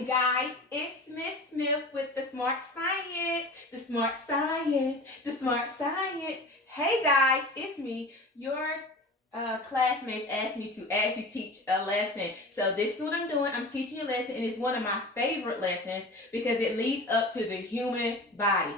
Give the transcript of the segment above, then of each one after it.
Hey guys, it's Miss Smith with the Smart Science, the Smart Science, the Smart Science. Hey guys, it's me. Your classmates asked me to actually teach a lesson. So this is what I'm doing. I'm teaching a lesson and it's one of my favorite lessons because it leads up to the human body.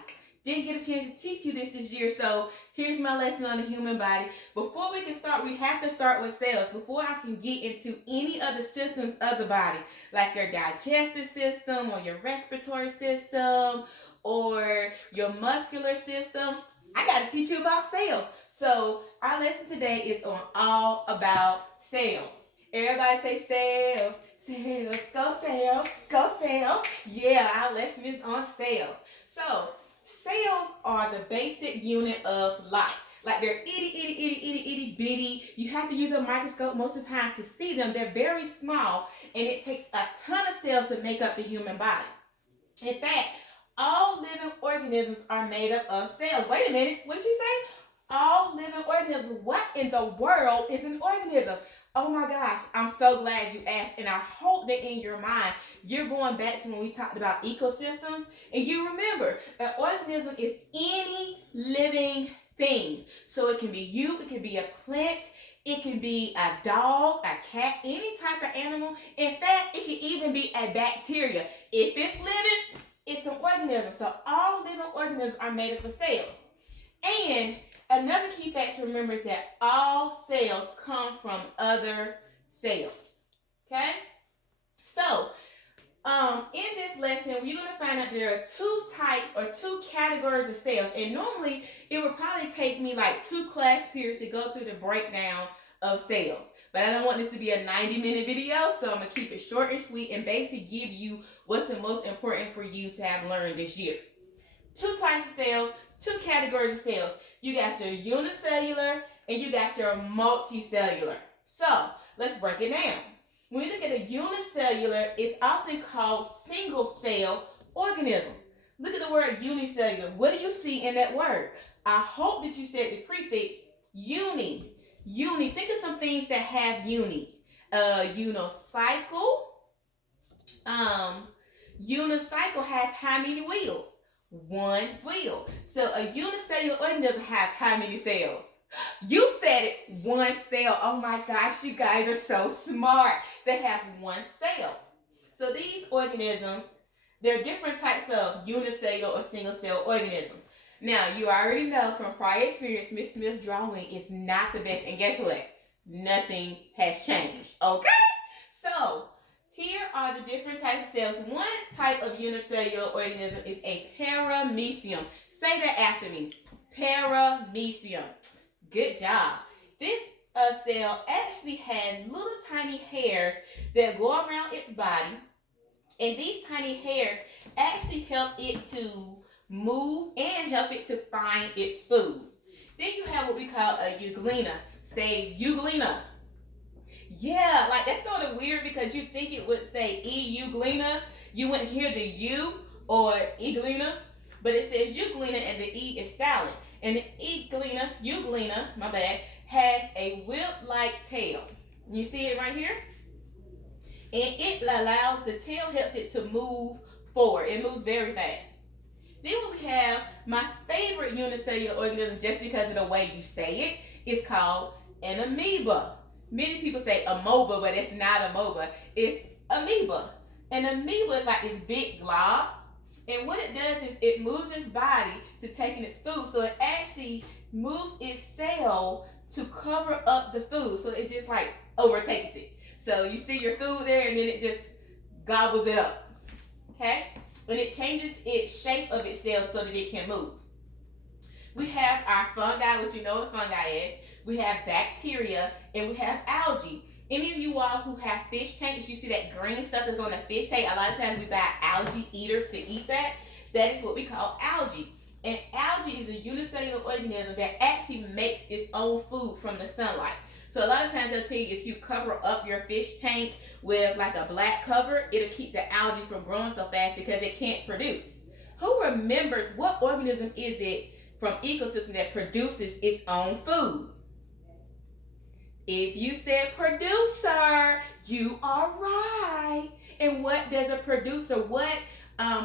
Didn't get a chance to teach you this year, so here's my lesson on the human body. Before we can start, we have to start with cells. Before I can get into any other systems of the body, like your digestive system or your respiratory system or your muscular system, I got to teach you about cells. So our lesson today is on all about cells. Everybody say cells, cells, go cells, go cells. Yeah, our lesson is on cells. So cells are the basic unit of life. Like they're itty bitty. You have to use a microscope most of the time to see them. They're very small, and it takes a ton of cells to make up the human body. In fact, all living organisms are made up of cells. Wait a minute, what did she say? All living organisms. What in the world is an organism? Oh my gosh, I'm so glad you asked, and I hope that in your mind you're going back to when we talked about ecosystems, and you remember an organism is any living thing. So it can be you, it can be a plant, it can be a dog, a cat, any type of animal. In fact, it can even be a bacteria. If it's living, it's an organism. So all living organisms are made up of cells. And another key fact to remember is that all cells come from other cells. Okay? So, in this lesson, you're going to find out there are two types or two categories of cells. And normally, it would probably take me like 2 class periods to go through the breakdown of cells. But I don't want this to be a 90-minute video, so I'm going to keep it short and sweet and basically give you what's the most important for you to have learned this year. 2 types of cells, 2 categories of cells. You got your unicellular and you got your multicellular. So, let's break it down. When you look at a unicellular, it's often called single cell organisms. Look at the word unicellular. What do you see in that word? I hope that you said the prefix uni. Uni. Think of some things that have uni. Unicycle. Unicycle has how many wheels? 1 wheel. So a unicellular organism has how many cells? You said it, 1 cell. Oh my gosh, you guys are so smart. They have 1 cell. So these organisms, there are different types of unicellular or single cell organisms. Now, you already know from prior experience, Miss Smith's drawing is not the best. And guess what? Nothing has changed. Okay? So, here are the different types of cells. One type of unicellular organism is a paramecium. Say that after me. Paramecium. Good job. This cell actually has little tiny hairs that go around its body. And these tiny hairs actually help it to move and help it to find its food. Then you have what we call a euglena. Say euglena. Yeah, like that's sort of weird because you think it would say euglena. You wouldn't hear the U or euglena, but it says euglena and the E is silent. And the euglena, my bad, has a whip-like tail. You see it right here? And it allows, the tail helps it to move forward. It moves very fast. Then we have my favorite unicellular organism, just because of the way you say it, is called an amoeba. Many people say amoeba, but it's not amoeba. It's amoeba. An amoeba is like this big glob. And what it does is it moves its body to taking its food. So it actually moves its cell to cover up the food. So it just like overtakes it. So you see your food there and then it just gobbles it up. Okay? And it changes its shape of its cells so that it can move. We have our fungi, which you know what fungi is. We have bacteria, and we have algae. Any of you all who have fish tanks, you see that green stuff that's on the fish tank, a lot of times we buy algae eaters to eat that. That is what we call algae. And algae is a unicellular organism that actually makes its own food from the sunlight. So a lot of times they'll tell you if you cover up your fish tank with like a black cover, it'll keep the algae from growing so fast because it can't produce. Who remembers what organism is it from ecosystem that produces its own food? If you said producer, you are right. And what does a producer, what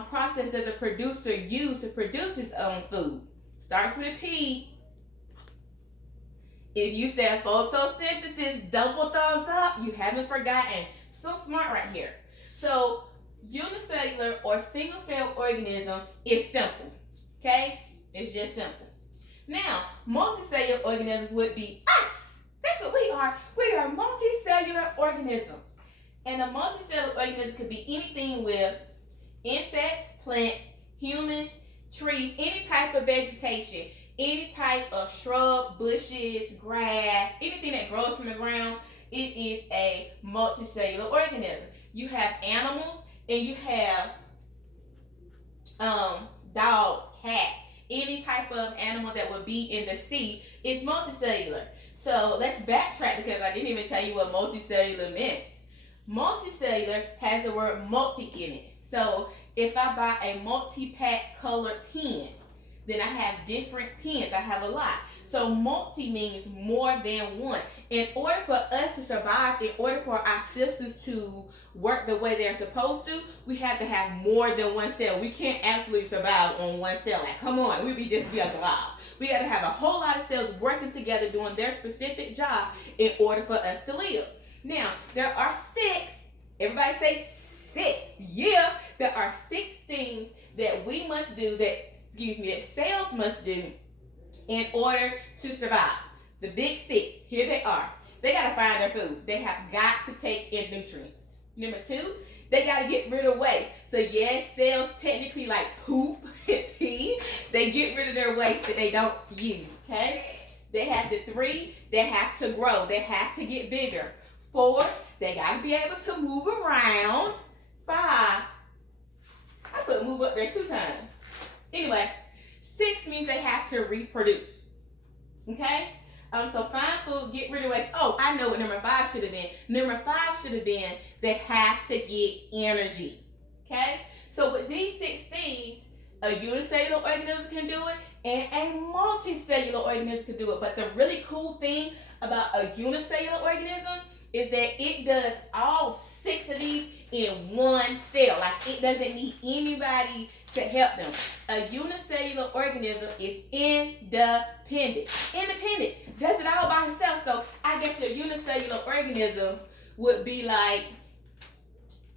process does a producer use to produce his own food? Starts with a P. If you said photosynthesis, double thumbs up. You haven't forgotten. So smart right here. So unicellular or single cell organism is simple. Okay? It's just simple. Now, multicellular organisms would be us. That's what we are. We are multicellular organisms. And a multicellular organism could be anything with insects, plants, humans, trees, any type of vegetation, any type of shrub, bushes, grass, anything that grows from the ground. It is a multicellular organism. You have animals and you have dogs, cats, any type of animal that would be in the sea is multicellular. So let's backtrack because I didn't even tell you what multicellular meant. Multicellular has the word multi in it. So if I buy a multi-pack colored pens, then I have different pens. I have a lot. So multi means more than one. In order for us to survive, in order for our systems to work the way they're supposed to, we have to have more than one cell. We can't absolutely survive on one cell. Like, come on, we'd be alive. We got to have a whole lot of cells working together doing their specific job in order for us to live. Now, there are 6. Everybody say 6. Yeah, there are 6 things that we must do, that cells must do in order to survive. The big 6, here they are. They got to find their food. They have got to take in nutrients. Number 2, they got to get rid of waste. So yes, cells technically like poop and pee. They get rid of their waste that they don't use, okay? They have the 3, they have to grow. They have to get bigger. 4, they got to be able to move around. 5, I put move up there 2 times. Anyway, 6 means they have to reproduce. Okay? So find food, get rid of waste. Oh, I know what number 5 should have been. Number 5 should have been they have to get energy. Okay? So with these 6 things, a unicellular organism can do it and a multicellular organism can do it. But the really cool thing about a unicellular organism is that it does all 6 of these in one cell. Like, it doesn't need anybody to help them. A unicellular organism is independent. Does it all by itself. So I guess your unicellular organism would be like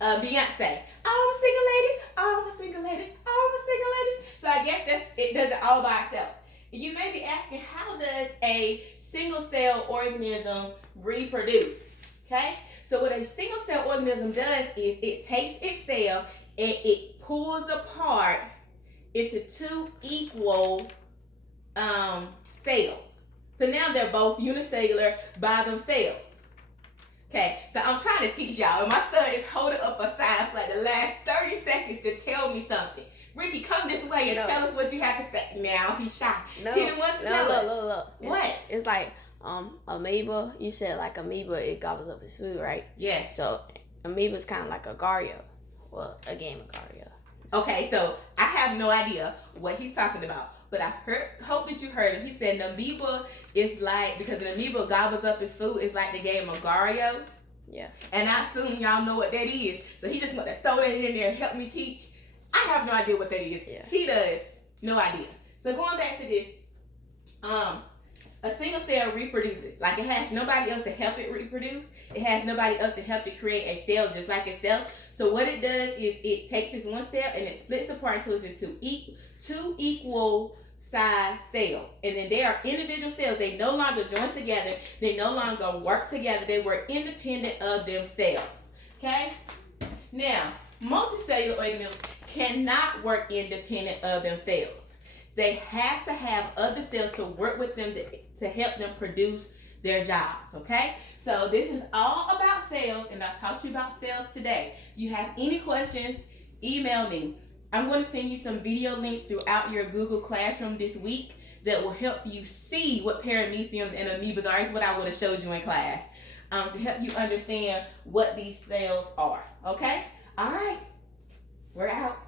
Beyonce. All the single ladies, all the single ladies, all the single ladies. So I guess it does it all by itself. You may be asking, how does a single cell organism reproduce? Okay? So what a single cell organism does is it takes its cell and it pulls apart into 2 equal cells. So now they're both unicellular by themselves. Okay, so I'm trying to teach y'all, and my son is holding up a sign for like the last 30 seconds to tell me something. Ricky, come this way and tell us what you have to say. Now he's shy. No, he wants to tell us. Look. What? It's like amoeba. You said like amoeba, it gobbles up its food, right? Yes. So amoeba's kind of like a Gario. Well, a game of Gario. Okay, so I have no idea what he's talking about, but I hope that you heard him. He said an amoeba is like, because an amoeba gobbles up his food, it's like the game of Gario. Yeah. And I assume y'all know what that is. So he just want to throw that in there and help me teach. I have no idea what that is. Yeah. He does. No idea. So going back to this, a single cell reproduces. Like, it has nobody else to help it reproduce. It has nobody else to help it create a cell just like itself. So what it does is it takes its one cell and it splits apart into 2 equal size cells. And then they are individual cells. They no longer join together. They no longer work together. They were independent of themselves. Okay? Now, multicellular organisms cannot work independent of themselves. They have to have other cells to work with them to help them produce their jobs, okay? So this is all about cells, and I taught you about cells today. You have any questions, email me. I'm going to send you some video links throughout your Google Classroom this week that will help you see what parameciums and amoebas are. It's what I would have showed you in class, to help you understand what these cells are, okay? All right, we're out.